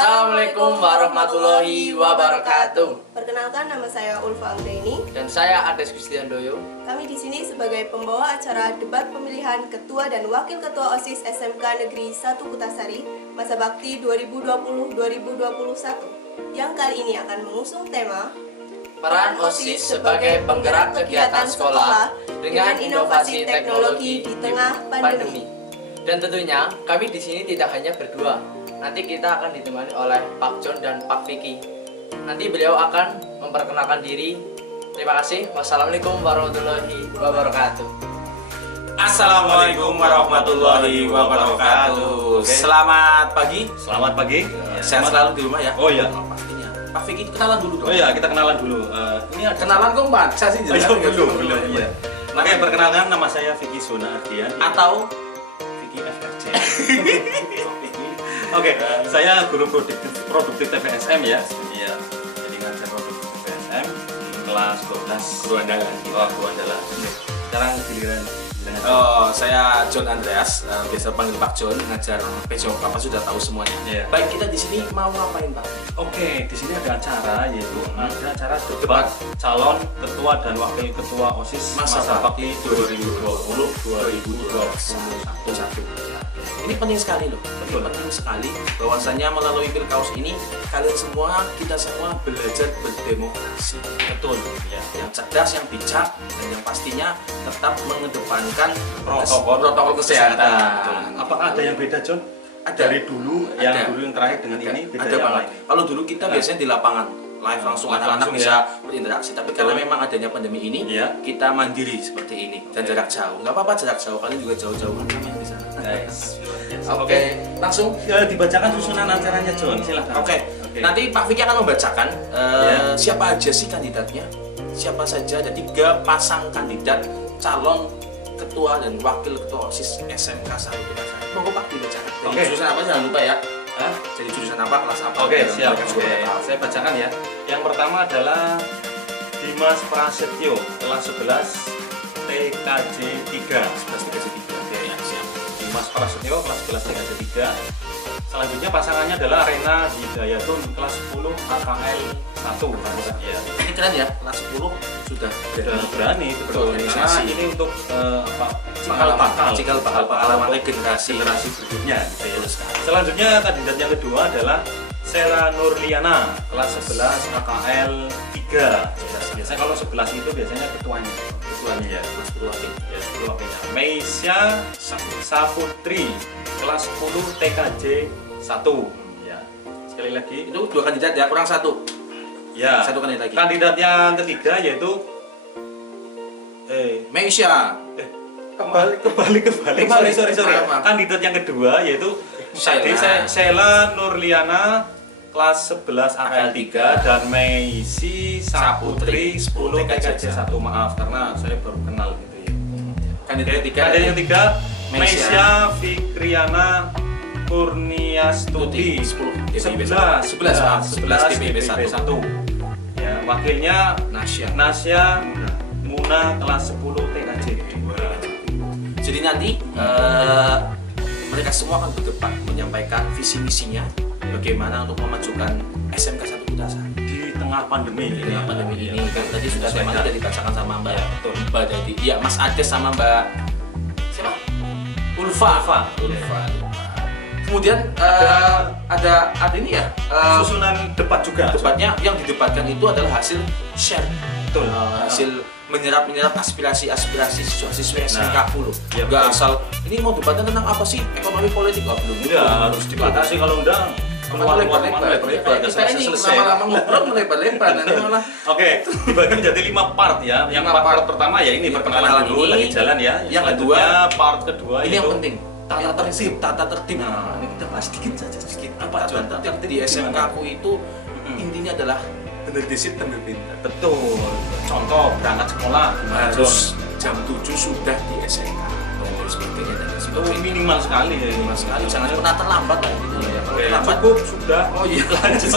Assalamualaikum warahmatullahi wabarakatuh. Perkenalkan, nama saya Ulfa Anggraini Dan saya Ades Kristiandoyo. Kami di sini sebagai pembawa acara debat pemilihan Ketua dan Wakil Ketua OSIS SMK Negeri 1 Kutasari masa bakti 2020-2021 yang kali ini akan mengusung tema Peran OSIS sebagai penggerak kegiatan sekolah dengan inovasi teknologi di tengah pandemi. Dan tentunya kami di sini tidak hanya berdua. Nanti kita akan ditemani oleh Pak John dan Pak Vicky. Nanti beliau akan memperkenalkan diri. Terima kasih. Wassalamualaikum warahmatullahi wabarakatuh. Assalamualaikum warahmatullahi wabarakatuh. Selamat pagi. Selamat pagi. Sehat selalu di rumah ya. Oh iya. Pastinya. Pak Vicky kenalan dulu dong. Oh iya, kita kenalan dulu. Ini ada Kenalan kok Mbak. Saya sih jelas. belum. Iya. Oke, perkenalkan nama saya Vicky Suna Ardian Atau Vicky FRC. Oke, saya guru produktif TVSM ya. Iya. Jadi ngajar produktif TVSM kelas 12 guru andalan. Oh, guru andalan. Sekarang giliran dengan Oh, saya John Andreas, biasa panggil Pak John, ngajar PJOK, Bapak sudah tahu semuanya. Iya. Baik, kita di sini mau ngapain, Pak? Oke, di sini ada acara yaitu ada acara debat calon ketua dan wakil ketua OSIS Masa bakti 2020-2021. Ini penting sekali loh. Betul. Penting sekali bahwasanya melalui Pilkaus ini kalian semua, kita semua belajar berdemokrasi. Betul, ya. Yang cerdas, yang bijak, dan yang pastinya tetap mengedepankan Protokol kesehatan. Betul. Apakah ada yang beda, John? Ada. Dari dulu, yang Ada. dulu yang terakhir dengan ini beda Ada yang banget. lain? Kalau dulu kita Nah. biasanya di lapangan live langsung, Live anak-anak langsung, bisa ya. berinteraksi. Tapi karena memang adanya pandemi ini, Iya. kita mandiri seperti ini dan jarak jauh. Nggak apa-apa jarak jauh, kalian juga jauh-jauh kan namanya di sana. Nice. Oke, langsung. Dibacakan susunan acaranya, John. Silahkan. Oke. Nanti Pak Vicky akan membacakan Ya. siapa aja sih kandidatnya. Siapa saja, ada 3 pasang kandidat calon ketua dan wakil ketua OSIS SMK 1 Kutasari. Monggo Pak dibacakan. Jadi Oke. jurusan apa jangan lupa ya. Hah? Jadi jurusan apa, kelas apa? Oke, biar siap. mereka juga Oke, tahu. saya bacakan ya. Yang pertama adalah Dimas Prasetyo, kelas 11 TKJ 3. 11 3. Oke, ya, siap. Dimas Prasetyo, kelas 11 TKJ 3. Selanjutnya pasangannya adalah Rena Hidayatun, kelas 10 AKL 1. Ya. Ini keren ya, kelas 10 sudah Sudah berani, betul. Karena Organisasi. ini untuk cikal bakal pengalaman generasi berikutnya. Gitu ya. Betul sekali. Selanjutnya kandidat yang kedua adalah Sela Nurliana, kelas 11 AKL 3. Biasanya kalau 11 itu biasanya ketuanya. Ketuanya ya, kelas 10 wakil. Ya, itu wakilnya. Meisya Saputri, kelas 10 TKJ 1. Ya. Sekali lagi, Itu 2 kandidat ya, kurang 1. ya. Satu kandidat lagi. Kandidat yang ketiga yaitu Meisya. kembali. Sorry. Maaf. Kandidat yang kedua yaitu Sela Nurliana, kelas 11 AKL 3, dan Meisi Saputri 10 TKJ 1. Maaf karena saya baru kenal gitu ya. Kandidat ketiga. Kandidat yang ketiga Meisya Meisya Fikriana Kurniastuti 10 11 DPP 1. Ya, wakilnya Nasya Muna, kelas 10 TKJ 2. Jadi nanti mereka semua akan berdebat menyampaikan visi misinya bagaimana untuk memajukan SMK 1 Kutasari Di tengah pandemi di tengah pandemi ya. ini. Kan tadi sudah temanya sudah dibacakan sama Mbak Ya, betul. Mbak Dadi. Iya, Mas Ades sama Mbak siapa? Ulfa. Kemudian ada ini ya Susunan debat juga. debatnya, yang didebatkan itu adalah hasil share. Betul. Hasil menyerap aspirasi siswa-siswa SMK loh. Ya, Nggak betul. asal ini mau debatnya tentang apa sih, ekonomi politik, oh, belum. Udah harus dibatasi, kalau enggak lebar-lebar. Kita ini lama-lama ngobrol melebar-lebar nanti malah. Oke, dibagi menjadi 5 part ya. Yang 5 part pertama ya ini Ini perkenalan perkenalan dulu, ini. lagi jalan ya. Yang Selanjutnya, part kedua Ini yang yaitu penting. Tata tertib. Nah, ini kita bahas sedikit saja. Apa Tata tertib di SMK aku itu intinya adalah bener disiplin, bener pintar. Betul. Contoh berangkat sekolah gimana, John? Harus jam 7 sudah di SMK. sebagainya dan Itu sebagainya. minimal sekali ya. Minimal sekali, jangan pernah terlambat lah ini. Ya, kalau Oke, terlambat, cukup sudah. oh iya, Lanjut.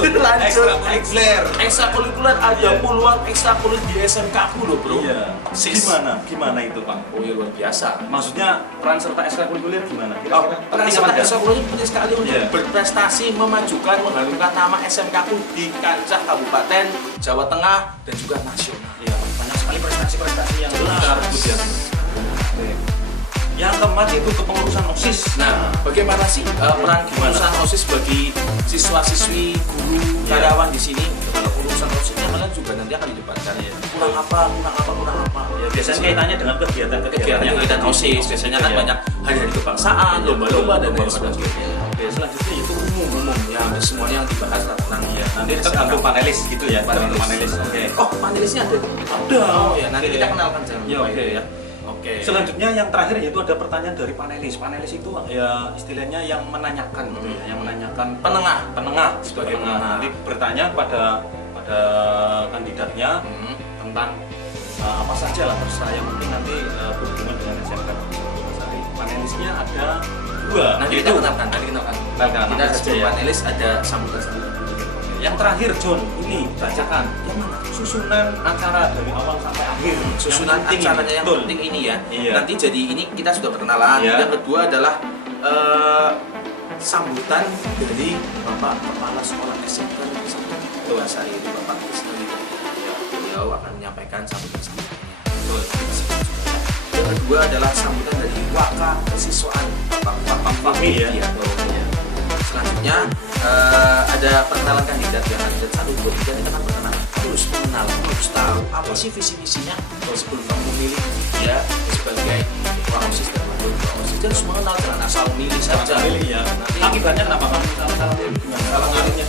Ekstrakurikuler. Ekstrakurikuler ada Iya. puluhan ekstrakurikuler di SMK aku loh bro. Iya. Sis. Gimana itu Pak? Oh iya luar biasa. Maksudnya peran serta ekstrakurikuler gimana? Oh, peran serta Penting apa ekstrakurikuler penting sekali untuk Iya. berprestasi, memajukan, mengharumkan nama SMK aku di kancah Kabupaten Jawa Tengah dan juga nasional. Iya, banyak sekali prestasi-prestasi yang Jelas. kita rebut ya. Oke. Yang keempat itu kepengurusan OSIS. Nah, bagaimana sih peran kepengurusan OSIS bagi siswa-siswi, guru, Iya. karyawan di sini? Kalau urusan OSISnya malah juga nanti akan didebatkan. Iya. Kurang apa. Ya, biasanya kaitannya dengan kegiatan yang kegiatan ada di OSIS. Biasanya kan Iya. banyak hari-hari kebangsaan, Iya, lomba-lomba dan lain lomba-lomba. sebagainya. Oke, selanjutnya itu umum. Ya, hampir semuanya yang dibahas tentang Iya, nanti tergantung panelis gitu ya, tergantung panelis. Oke. Oh, panelisnya ada? Ada. Oh ya, nanti Oke. kita kenalkan jangan Ya, lupa oke. itu ya. Oke. Selanjutnya yang terakhir yaitu ada pertanyaan dari panelis. Panelis itu ya istilahnya yang menanyakan gitu ya, yang menanyakan penengah sebagai penengah. Nanti bertanya pada kandidatnya Hmm. tentang apa saja lah terserah yang penting nanti berhubungan dengan SMK. Panelisnya ada dua. Nanti yaitu- kita kenalkan. Kenalkan, Kita apa saja sebelum ya. panelis ada sambutan sendiri. Yang terakhir John, ini bacakan. Yang mana? Susunan acara dari awal sampai akhir. Susunan Yang penting acaranya ini. yang Betul. penting ini ya. Iya. Nanti jadi ini kita sudah perkenalan. Iya. Yang kedua adalah sambutan dari Bapak Kepala Sekolah SMK Negeri 1 Tugasari itu Bapak Krisna Widya. Beliau akan menyampaikan sambutannya. Yang kedua adalah sambutan dari Waka Kesiswaan Bapak Fahmi ya. Selanjutnya ada perkenalan kandidat ya, kandidat 1, 2, 3 kita akan perkenalan. Harus mengenal, harus tahu apa sih visi misinya sebelum kamu memilih ya sebagai ketua OSIS dan wakil ketua OSIS. Dia harus mengenal, jangan asal milih saja. Milih ya. Nanti Akibatnya kenapa kamu salah milih gimana? kalau pengaruhnya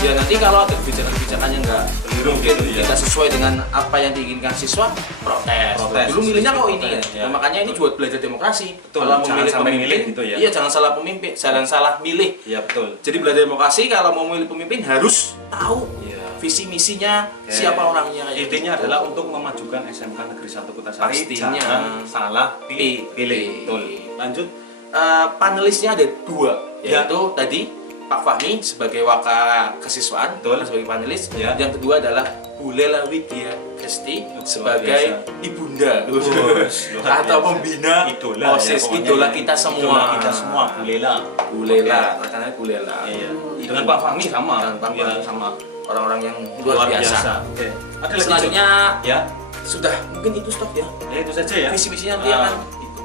ya nanti kalau ada kebijakan-kebijakan yang enggak Keliru gitu ya. kita sesuai dengan apa yang diinginkan siswa, protes. Dulu milihnya kok ini Protes, ya. ya. Makanya ini buat belajar demokrasi. Betul, Kalau jangan memilih sampai pemimpin, milih gitu ya. Iya, jangan salah pemimpin, jangan salah milih. Iya betul. Jadi belajar demokrasi kalau mau memilih pemimpin harus tahu Iya. visi misinya, Oke. siapa orangnya. kayak Intinya gitu. adalah untuk memajukan SMK Negeri 1 Kutasari. Pastinya. Jangan salah Pilih. pilih. Betul. Lanjut. Panelisnya ada 2, Ya. yaitu tadi Pak Fahmi sebagai Waka Kesiswaan, Betul. sebagai panelis. Ya. Yang kedua adalah Bu Lela Widya Kesti sebagai biasa. ibunda Luar atau biasa. pembina Idola OSIS, ya, pokoknya idola ya. kita semua. Idola kita semua, Bu Lela. Bu Lela, katanya Bu Lela. Iya. Ibu. Dengan Pak Fahmi sama. Dengan Pak Iya, Fahmi. sama. Orang-orang yang luar biasa. Oke. Ada lagi Selanjutnya John? Ya. sudah mungkin itu stok ya. Ya itu saja ya. Visi misinya nanti Ah. akan itu.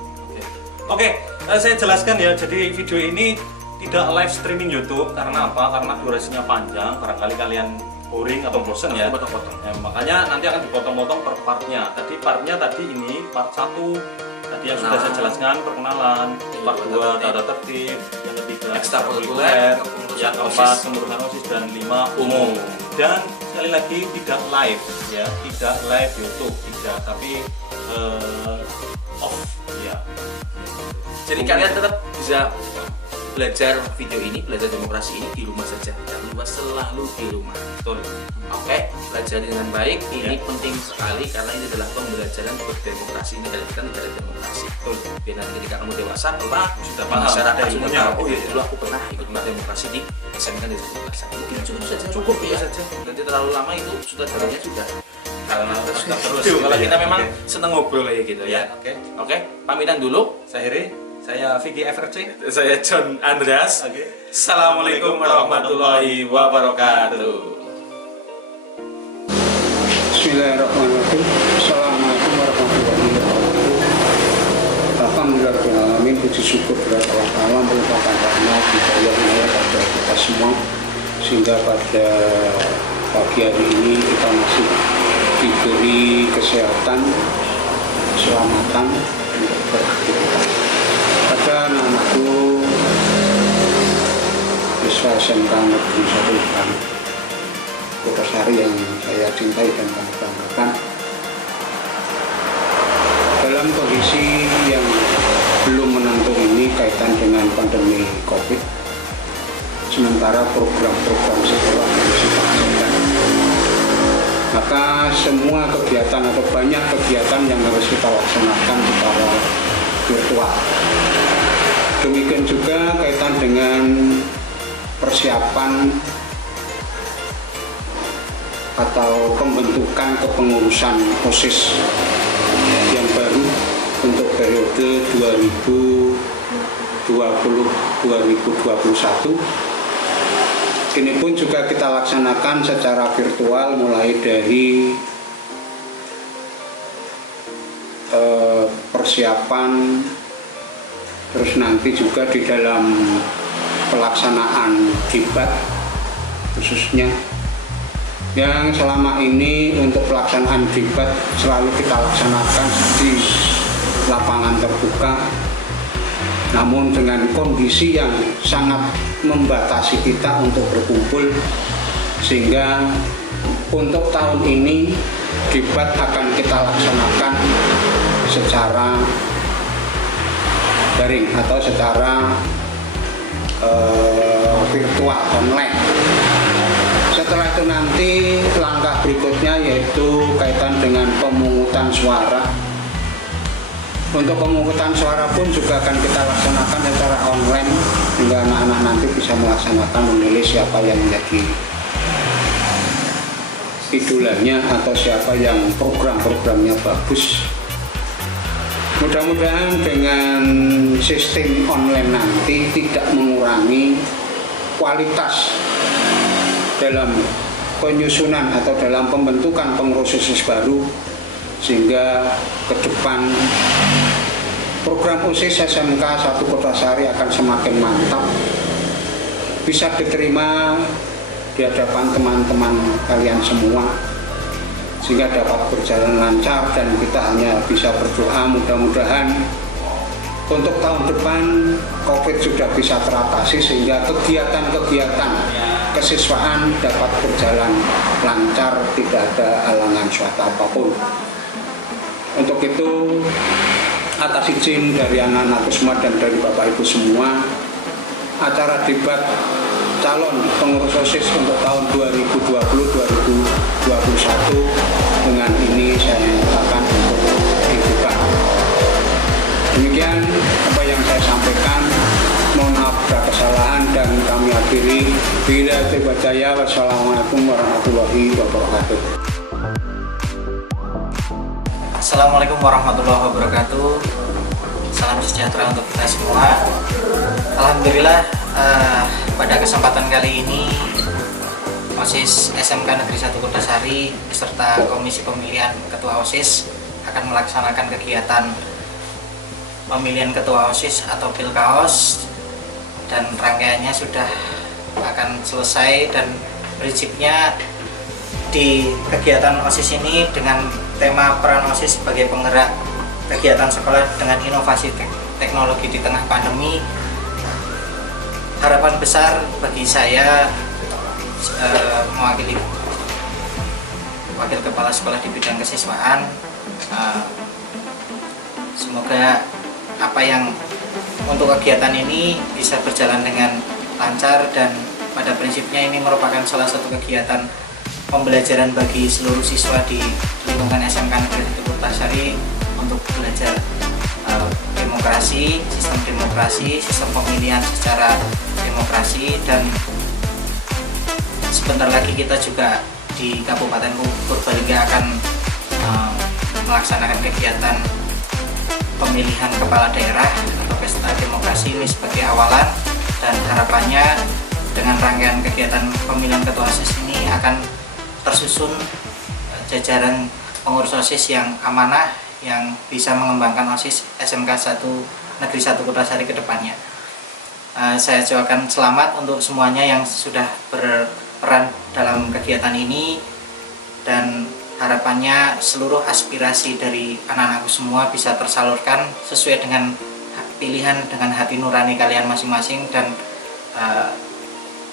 Oke, saya jelaskan ya. Jadi video ini tidak live streaming YouTube karena apa? Karena durasinya panjang. Barangkali kalian boring atau bosan ya. Potong-potong. Ya, makanya nanti akan dipotong-potong per partnya. Tadi partnya tadi ini part 1 tadi yang sudah saya jelaskan perkenalan, part 2 tata tertib, yang ketiga Ekstrakurikuler, yang keempat pengurusan OSIS dan 5 umum. Dan sekali lagi tidak live ya, tidak live YouTube, tidak, tapi off ya. Jadi kalian tetap bisa belajar video ini, belajar demokrasi ini di rumah saja. Jangan lupa selalu di rumah. Betul. Oke, belajar dengan baik. Ini Ya. penting sekali karena ini adalah pembelajaran berdemokrasi. Negara kita negara demokrasi. Betul. Biar nanti ketika kamu dewasa, lupa Sudah paham, masyarakat ada sudah ilmunya. tahu. Oh iya, Iya. dulu aku pernah ikut berdemokrasi di SMK di Jakarta. Mungkin cukup saja. Cukup ya ya saja. Nanti terlalu lama itu sudah jalannya sudah. Terus Kalau ya. kita memang Oke. seneng ngobrol ya gitu ya. Oke. Oke, pamitan dulu. Saya Heri, saya Vicky FRC. Saya John Andreas. Oke. Assalamualaikum warahmatullahi wabarakatuh. Bismillahirrahmanirrahim. Assalamualaikum warahmatullahi wabarakatuh. Alhamdulillahirrahmanirrahim. Puji syukur kepada Allah Ta'ala merupakan rahmat hidayah pada kita semua, sehingga pada pagi hari ini kita masih diberi kesehatan, keselamatan untuk beraktivitas. Pada anak-anakku siswa SMK Negeri 1 Kutasari yang saya cintai dan banggakan, dalam kondisi yang belum menentu ini kaitan dengan pandemi COVID, sementara program-program sekolah harus dilaksanakan, maka semua kegiatan atau banyak kegiatan yang harus kita laksanakan secara virtual. Demikian juga kaitan dengan persiapan atau pembentukan kepengurusan OSIS yang baru untuk periode 2020-2021. Ini pun juga kita laksanakan secara virtual mulai dari persiapan, terus nanti juga di dalam pelaksanaan debat khususnya yang selama ini untuk pelaksanaan debat selalu kita laksanakan di lapangan terbuka, namun dengan kondisi yang sangat membatasi kita untuk berkumpul, sehingga untuk tahun ini debat akan kita laksanakan secara daring atau secara virtual online. Setelah itu nanti langkah berikutnya yaitu kaitan dengan pemungutan suara. Untuk pemungutan suara pun juga akan kita laksanakan secara online hingga anak-anak nanti bisa melaksanakan memilih siapa yang menjadi idolanya atau siapa yang program-programnya bagus. Mudah-mudahan dengan sistem online nanti tidak mengurangi kualitas dalam penyusunan atau dalam pembentukan pengurus OSIS baru, sehingga ke depan program OSIS SMK 1 Kutasari akan semakin mantap, bisa diterima di hadapan teman-teman kalian semua, sehingga dapat berjalan lancar, dan kita hanya bisa berdoa mudah-mudahan untuk tahun depan COVID sudah bisa teratasi sehingga kegiatan-kegiatan kesiswaan dapat berjalan lancar, tidak ada halangan suatu apapun. Untuk itu, atas izin dari anak-anakku semua dan dari Bapak Ibu semua, acara debat calon pengurus OSIS untuk tahun 2020-2021 dengan ini saya nyatakan untuk dibuka. Demikian apa yang saya sampaikan. Mohon maaf jika kesalahan dan kami akhiri. Bila terjaya, wassalamualaikum warahmatullahi wabarakatuh. Assalamualaikum warahmatullahi wabarakatuh. Salam sejahtera untuk kita semua. Alhamdulillah, pada kesempatan kali ini OSIS SMK Negeri 1 Kutasari beserta Komisi Pemilihan Ketua OSIS akan melaksanakan kegiatan pemilihan Ketua OSIS atau Pilkaos, dan rangkaiannya sudah akan selesai. Dan prinsipnya di kegiatan OSIS ini dengan tema peran OSIS sebagai penggerak kegiatan sekolah dengan inovasi teknologi di tengah pandemi. Harapan besar bagi saya mewakili wakil kepala sekolah di bidang kesiswaan, semoga apa yang untuk kegiatan ini bisa berjalan dengan lancar, dan pada prinsipnya ini merupakan salah satu kegiatan pembelajaran bagi seluruh siswa di lingkungan SMK Negeri 1 Kutasari untuk belajar demokrasi, sistem pemilihan secara demokrasi. Dan sebentar lagi kita juga di Kabupaten Purbalingga akan melaksanakan kegiatan pemilihan kepala daerah atau pesta demokrasi ini sebagai awalan, dan harapannya dengan rangkaian kegiatan pemilihan ketua OSIS ini akan tersusun jajaran pengurus OSIS yang amanah, yang bisa mengembangkan OSIS SMK 1 Negeri 1 Kutasari ke depannya. Saya ucapkan selamat untuk semuanya yang sudah berperan dalam kegiatan ini, dan harapannya seluruh aspirasi dari anak-anakku semua bisa tersalurkan sesuai dengan pilihan, dengan hati nurani kalian masing-masing, dan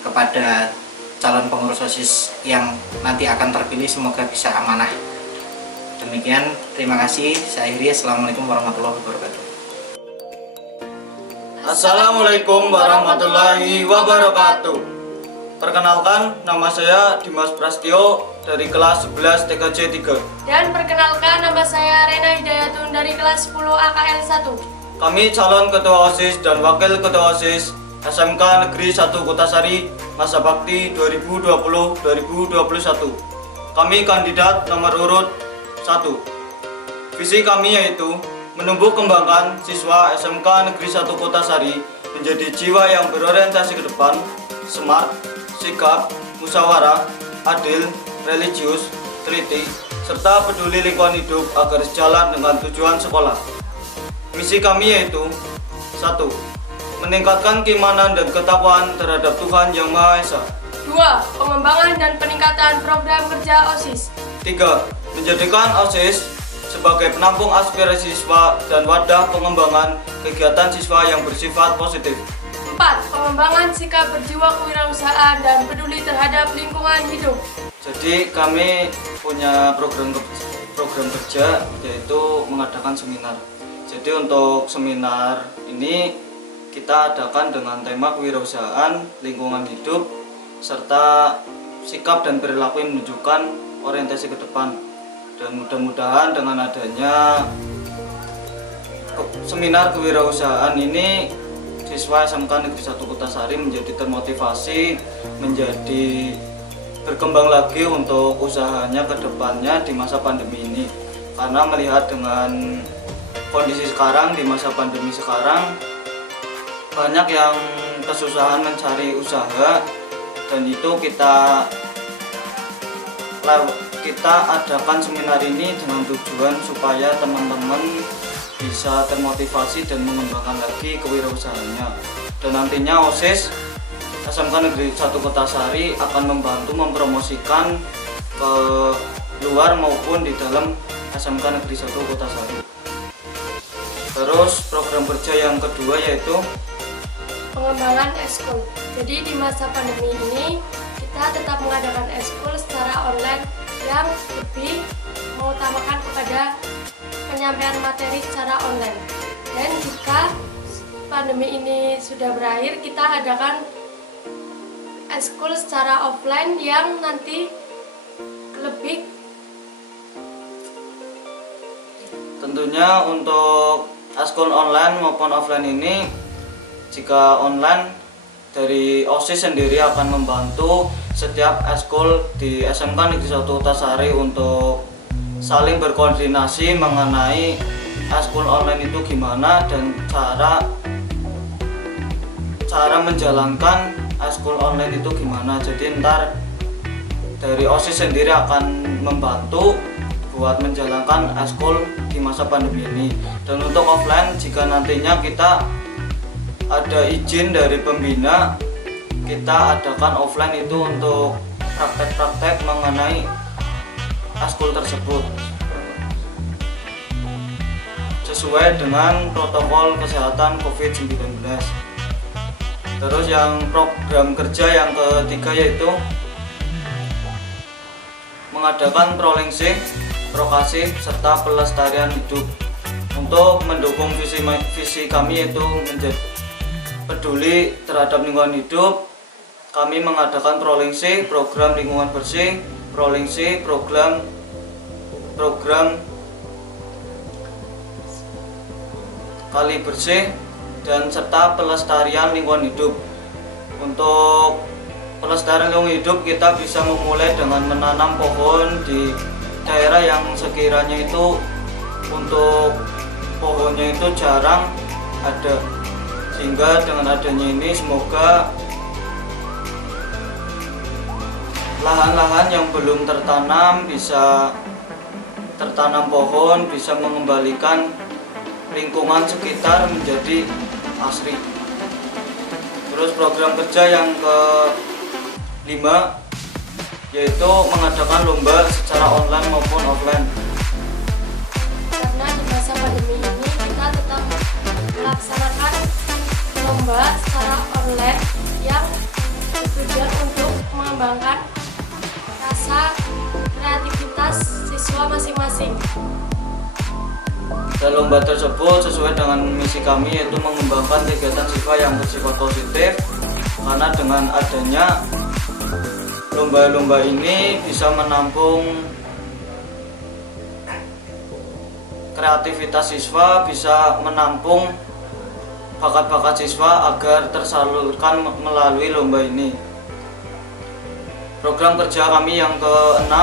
kepada calon pengurus OSIS yang nanti akan terpilih semoga bisa amanah. Demikian, terima kasih. Saya akhiri. Assalamualaikum warahmatullahi wabarakatuh. Assalamualaikum warahmatullahi wabarakatuh. Perkenalkan, nama saya Dimas Prastio dari kelas 11 TKJ 3. Dan perkenalkan, nama saya Rena Hidayatun dari kelas 10 AKL 1. Kami calon Ketua OSIS dan Wakil Ketua OSIS SMK Negeri 1 Kutasari masa bakti 2020-2021. Kami kandidat nomor urut 1. Visi kami yaitu menumbuh kembangkan siswa SMK Negeri 1 Kutasari menjadi jiwa yang berorientasi ke depan, smart, sikap, musyawarah, adil, religius, teliti, serta peduli lingkungan hidup agar sejalan dengan tujuan sekolah. Misi kami yaitu 1. Meningkatkan keimanan dan ketakwaan terhadap Tuhan Yang Maha Esa. 2. Pengembangan dan peningkatan program kerja OSIS. 3. Menjadikan OSIS sebagai penampung aspirasi siswa dan wadah pengembangan kegiatan siswa yang bersifat positif. 4. Pengembangan sikap berjiwa kewirausahaan dan peduli terhadap lingkungan hidup. Jadi kami punya program kerja yaitu mengadakan seminar. Jadi untuk seminar ini kita adakan dengan tema kewirausahaan, lingkungan hidup, serta sikap dan perilaku yang menunjukkan orientasi ke depan. Dan mudah-mudahan dengan adanya seminar kewirausahaan ini, siswa SMK Negeri 1 Kutasari menjadi termotivasi, menjadi berkembang lagi untuk usahanya ke depannya di masa pandemi ini. Karena melihat dengan kondisi sekarang, di masa pandemi sekarang, banyak yang kesusahan mencari usaha, dan itu kita adakan seminar ini dengan tujuan supaya teman-teman bisa termotivasi dan mengembangkan lagi kewirausahaannya. Dan nantinya OSIS SMK Negeri 1 Kutasari akan membantu mempromosikan ke luar maupun di dalam SMK Negeri 1 Kutasari. Terus program kerja yang kedua yaitu Pengembangan eskul. Jadi di masa pandemi ini kita tetap mengadakan eskul secara online yang lebih mengutamakan kepada penyampaian materi secara online. Dan jika pandemi ini sudah berakhir, kita adakan eskul secara offline yang nanti lebih tentunya untuk eskul online maupun offline ini, jika online dari OSIS sendiri akan membantu setiap eskul di SMK Negeri 1 Kutasari untuk saling berkoordinasi mengenai eskul online itu gimana dan cara menjalankan eskul online itu gimana. Jadi ntar dari OSIS sendiri akan membantu buat menjalankan eskul di masa pandemi ini. Dan untuk offline, jika nantinya kita ada izin dari pembina, kita adakan offline itu untuk praktek-praktek mengenai eskul tersebut sesuai dengan protokol kesehatan COVID-19. Terus yang program kerja yang ketiga yaitu mengadakan prolingsik, prokasih, serta pelestarian hidup. Untuk mendukung visi kami yaitu menjadi peduli terhadap lingkungan hidup, kami mengadakan prolingsik, program lingkungan bersih, prolingsik, program kali bersih, dan serta pelestarian lingkungan hidup. Untuk pelestarian lingkungan hidup kita bisa memulai dengan menanam pohon di daerah yang sekiranya itu untuk pohonnya itu jarang ada, sehingga dengan adanya ini semoga lahan-lahan yang belum tertanam bisa tertanam pohon, bisa mengembalikan lingkungan sekitar menjadi asri. Terus program kerja yang ke-5 yaitu mengadakan lomba secara online maupun offline. karena di masa pandemi ini kita tetap melaksanakan lomba secara online yang bertujuan untuk mengembangkan rasa kreativitas siswa masing-masing. Dan lomba tersebut sesuai dengan misi kami yaitu mengembangkan kegiatan siswa yang bersifat positif, karena dengan adanya lomba-lomba ini bisa menampung kreativitas siswa, bisa menampung bakat-bakat siswa agar tersalurkan melalui lomba ini. Program kerja kami yang ke-6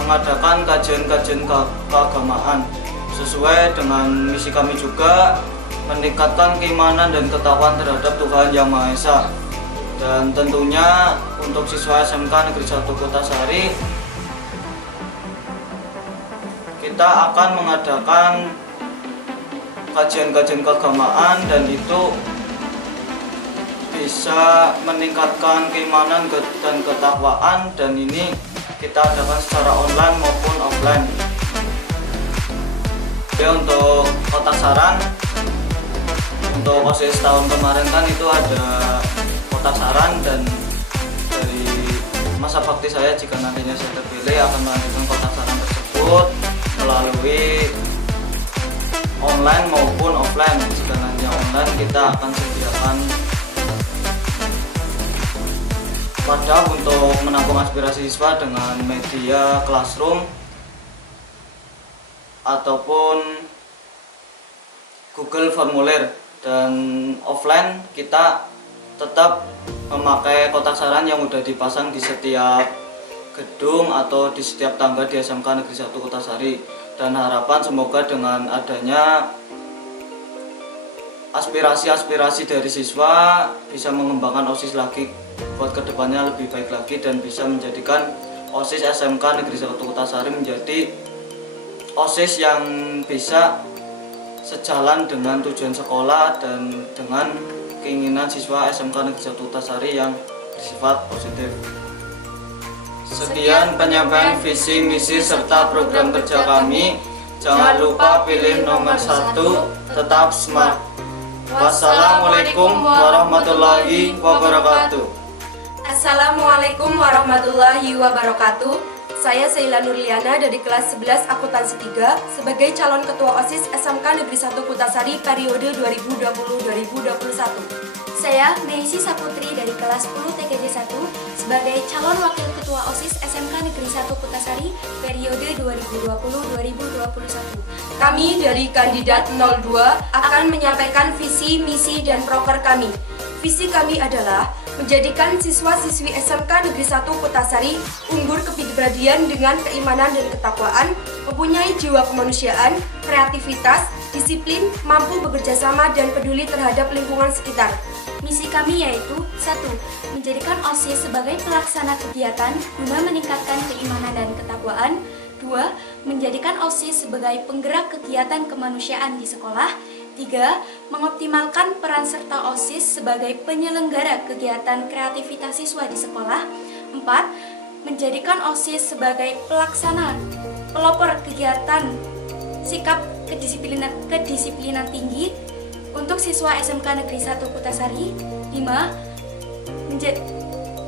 mengadakan kajian-kajian keagamaan. Sesuai dengan misi kami juga meningkatkan keimanan dan ketakwaan terhadap Tuhan Yang Maha Esa. Dan tentunya untuk siswa SMK Negeri 1 Kutasari, kita akan mengadakan kajian-kajian keagamaan dan itu bisa meningkatkan keimanan dan ketakwaan, dan ini kita adakan secara online maupun offline. Ya, untuk kotak saran untuk OSIS tahun kemarin kan itu ada kotak saran, dan dari masa bakti saya jika nantinya saya terpilih akan melanjutkan kotak saran tersebut melalui online maupun offline. Jika nantinya online kita akan sediakan wadah untuk menampung aspirasi siswa dengan media classroom ataupun Google Formulir. Dan offline kita tetap memakai kotak saran yang sudah dipasang di setiap gedung atau di setiap tangga di SMK Negeri 1 Kutasari. Dan harapan semoga dengan adanya aspirasi-aspirasi dari siswa bisa mengembangkan OSIS lagi buat kedepannya lebih baik lagi, dan bisa menjadikan OSIS SMK Negeri 1 Kutasari menjadi OSIS yang bisa sejalan dengan tujuan sekolah dan dengan keinginan siswa SMK Negeri 1 Kutasari yang bersifat positif. Sekian penyampaian visi, misi, serta program kerja kami. Jangan lupa pilih nomor 1, tetap smart. Wassalamualaikum warahmatullahi wabarakatuh. Assalamualaikum warahmatullahi wabarakatuh. Saya Sheila Nurliana dari kelas 11 Akuntansi 3 sebagai calon ketua OSIS SMK Negeri 1 Kutasari periode 2020-2021. Saya Meisi Saputri dari kelas 10 TKJ 1 sebagai calon wakil ketua OSIS SMK Negeri 1 Kutasari periode 2020-2021. Kami dari kandidat 02 akan menyampaikan visi, misi, dan proker kami. Visi kami adalah menjadikan siswa-siswi SMK Negeri 1 Kutasari unggul kepribadian dengan keimanan dan ketakwaan, mempunyai jiwa kemanusiaan, kreativitas, disiplin, mampu bekerja sama dan peduli terhadap lingkungan sekitar. Misi kami yaitu 1. Menjadikan OSIS sebagai pelaksana kegiatan guna meningkatkan keimanan dan ketakwaan. 2. Menjadikan OSIS sebagai penggerak kegiatan kemanusiaan di sekolah. 3. Mengoptimalkan peran serta OSIS sebagai penyelenggara kegiatan kreativitas siswa di sekolah. 4. Menjadikan OSIS sebagai pelaksana pelopor kegiatan sikap kedisiplinan tinggi untuk siswa SMK Negeri 1 Kutasari. 5.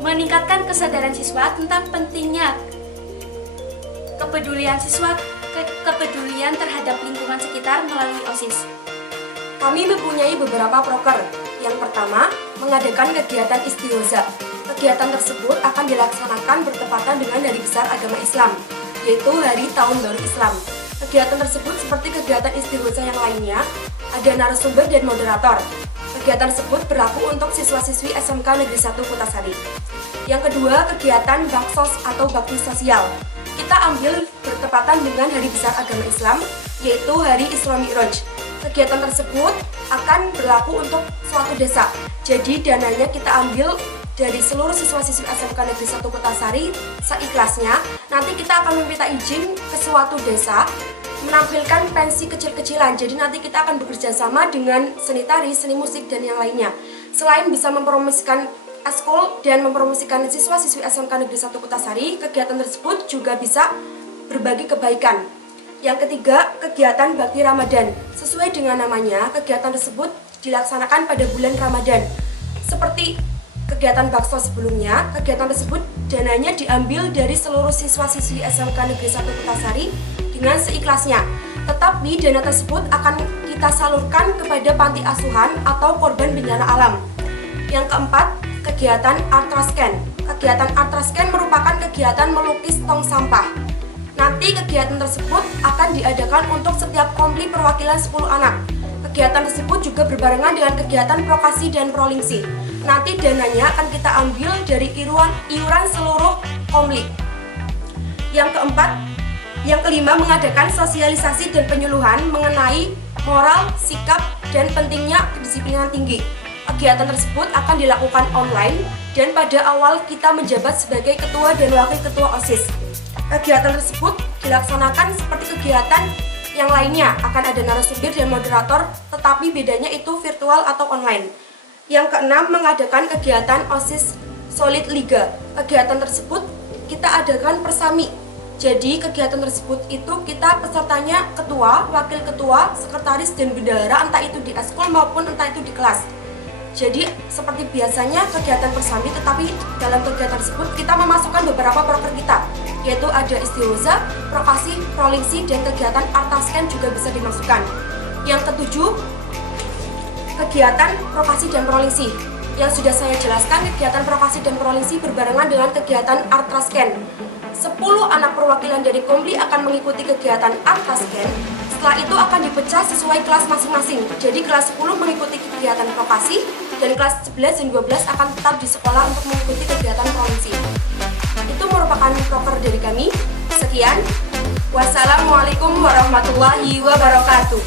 Meningkatkan kesadaran siswa tentang pentingnya kepedulian terhadap lingkungan sekitar melalui OSIS. Kami mempunyai beberapa proker. Yang pertama, mengadakan kegiatan istighosa. Kegiatan tersebut akan dilaksanakan bertepatan dengan Hari Besar Agama Islam, yaitu Hari Tahun Baru Islam. Kegiatan tersebut seperti kegiatan istighosa yang lainnya, ada narasumber dan moderator. Kegiatan tersebut berlaku untuk siswa-siswi SMK Negeri 1 Kutasari. Yang kedua, kegiatan baksos atau bakti sosial. Kita ambil bertepatan dengan Hari Besar Agama Islam, yaitu Hari Isra Mi'raj. Kegiatan tersebut akan berlaku untuk suatu desa. Jadi dananya kita ambil dari seluruh siswa-siswi SMK Negeri 1 Kutasari seikhlasnya. Nanti kita akan meminta izin ke suatu desa menampilkan pensi kecil-kecilan. Jadi nanti kita akan bekerja sama dengan seni tari, seni musik, dan yang lainnya. Selain bisa mempromosikan eskul dan mempromosikan siswa-siswi SMK Negeri 1 Kutasari, kegiatan tersebut juga bisa berbagi kebaikan. Yang ketiga, kegiatan bakti Ramadan. Sesuai dengan namanya, kegiatan tersebut dilaksanakan pada bulan Ramadan. Seperti kegiatan bakso sebelumnya, kegiatan tersebut dananya diambil dari seluruh siswa-siswi SMK Negeri 1 Kutasari dengan seikhlasnya. Tetapi dana tersebut akan kita salurkan kepada panti asuhan atau korban bencana alam. Yang keempat, kegiatan Art Rasken. Kegiatan Art Rasken merupakan kegiatan melukis tong sampah. Nanti kegiatan tersebut akan diadakan untuk setiap kompli perwakilan 10 anak. kegiatan tersebut juga berbarengan dengan kegiatan prokasi dan prolingsi. Nanti dananya akan kita ambil dari iuran seluruh komlik. Yang kelima, mengadakan sosialisasi dan penyuluhan mengenai moral, sikap, dan pentingnya kedisiplinan tinggi. Kegiatan tersebut akan dilakukan online dan pada awal kita menjabat sebagai ketua dan wakil ketua OSIS. Kegiatan tersebut dilaksanakan seperti kegiatan yang lainnya, akan ada narasumber dan moderator, tetapi bedanya itu virtual atau online. Yang keenam, mengadakan kegiatan OSIS Solid Liga. Kegiatan tersebut kita adakan persami. Jadi kegiatan tersebut itu kita pesertanya ketua, wakil ketua, sekretaris, dan bendahara, entah itu di eskul maupun entah itu di kelas. Jadi seperti biasanya kegiatan persami, tetapi dalam kegiatan tersebut kita memasukkan beberapa proker kita, yaitu ada istihoza, prokasi, prolingsi, dan kegiatan artasken juga bisa dimasukkan. Yang ketujuh, kegiatan prokasi dan prolingsi. Yang sudah saya jelaskan, kegiatan prokasi dan prolingsi berbarengan dengan kegiatan artasken. 10 anak perwakilan dari Komli akan mengikuti kegiatan artasken. Setelah itu akan dipecah sesuai kelas masing-masing. Jadi kelas 10 mengikuti kegiatan prokasi dan kelas 11 dan 12 akan tetap di sekolah untuk mengikuti kegiatan prolingsi. Itu merupakan proker dari kami. Sekian. Wassalamualaikum warahmatullahi wabarakatuh.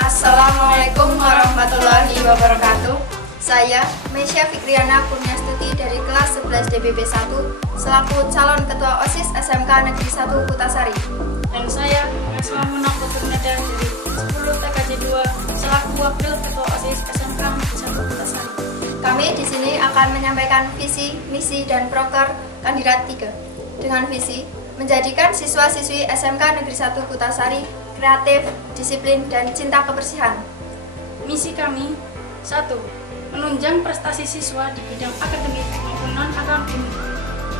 Assalamualaikum warahmatullahi wabarakatuh. Saya Mesya Fikriana Kurniastuti dari kelas 11 DBB 1 selaku calon ketua OSIS SMK Negeri 1 Kutasari. Dan saya Nasma Munafur Nada dari 10 TKJ 2 selaku wakil ketua OSIS SMK Negeri 1 Kutasari. Kami di sini akan menyampaikan visi, misi, dan proker kandidat 3. Dengan visi, menjadikan siswa-siswi SMK Negeri 1 Kutasari kreatif, disiplin, dan cinta kebersihan. Misi kami 1. Menunjang prestasi siswa di bidang akademik maupun non-akademik.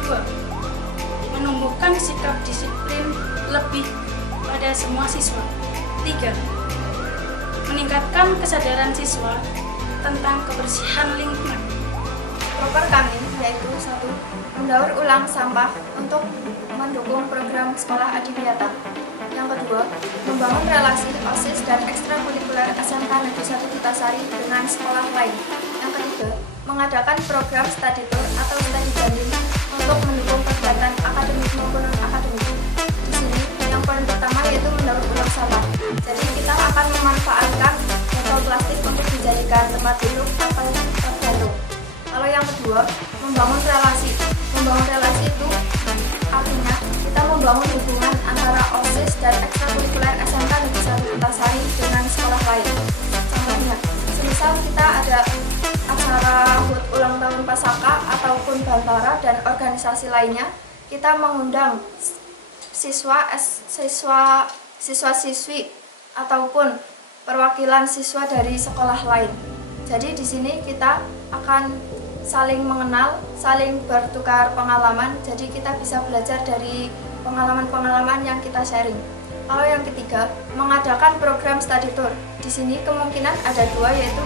2. Menumbuhkan sikap disiplin lebih pada semua siswa. 3. Meningkatkan kesadaran siswa tentang kebersihan lingkungan. Proker kami yaitu 1. Mendaur ulang sampah untuk mendukung program sekolah adiwiyata. Yang kedua, membangun relasi OSIS dan ekstrakurikuler SMK Negeri 1 Kutasari dengan sekolah lain. Yang ketiga, mengadakan program study tour atau study banding untuk mendukung kegiatan akademik maupun non-akademik. Di sini, yang poin pertama yaitu mendaur ulang sampah. Jadi kita akan memanfaatkan botol plastik untuk dijadikan tempat duduk atau tempat gantung. Kalau yang kedua, membangun relasi. Membangun relasi itu artinya kita membangun hubungan antara OSIS dan ekstrakurikuler SMK Negeri 1 Kutasari dengan sekolah lain. Contohnya, semisal kita ada acara HUT ulang tahun Pasaka ataupun Bantara dan organisasi lainnya, kita mengundang siswa-siswi ataupun perwakilan siswa dari sekolah lain. Jadi di sini kita akan saling mengenal, saling bertukar pengalaman, jadi kita bisa belajar dari pengalaman-pengalaman yang kita sharing. Kalau yang ketiga, mengadakan program study tour. Di sini kemungkinan ada 2, yaitu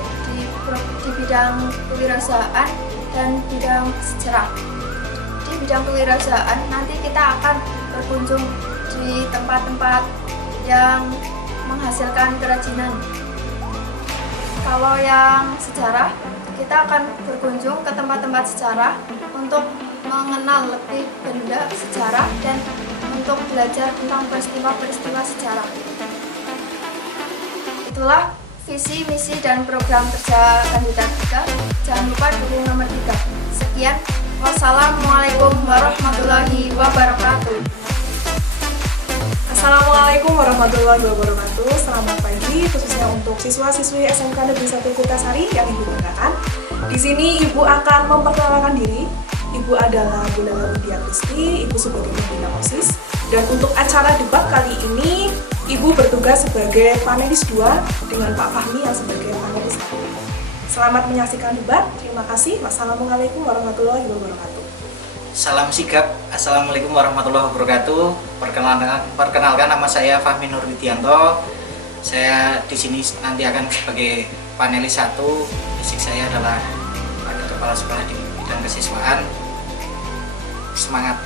di bidang kewirausahaan dan bidang sejarah. Di bidang kewirausahaan nanti kita akan berkunjung di tempat-tempat yang menghasilkan kerajinan. Kalau yang sejarah, kita akan berkunjung ke tempat-tempat sejarah untuk mengenal lebih benda sejarah dan untuk belajar tentang peristiwa-peristiwa sejarah. Itulah visi, misi, dan program kerja kandidat 3. Jangan lupa dukung nomor 3. Sekian. Wassalamualaikum warahmatullahi wabarakatuh. Assalamualaikum warahmatullahi wabarakatuh. Selamat pagi, khususnya untuk siswa-siswi SMK Negeri 1 Kutasari yang Ibu banggakan. Di sini Ibu akan memperkenalkan diri. Ibu adalah Bu Lala Budia Kristi, Ibu sebagai pembina OSIS. Dan untuk acara debat kali ini, Ibu bertugas sebagai panelis 2 dengan Pak Fahmi yang sebagai panelis 1. Selamat menyaksikan debat. Terima kasih. Wassalamualaikum warahmatullahi wabarakatuh. Salam sigap. Assalamualaikum warahmatullahi wabarakatuh. Perkenalkan nama saya Fahmi Nur Widianto. Saya di sini nanti akan sebagai panelis 1. Basic saya adalah kepala sekolah di bidang kesiswaan. Semangat.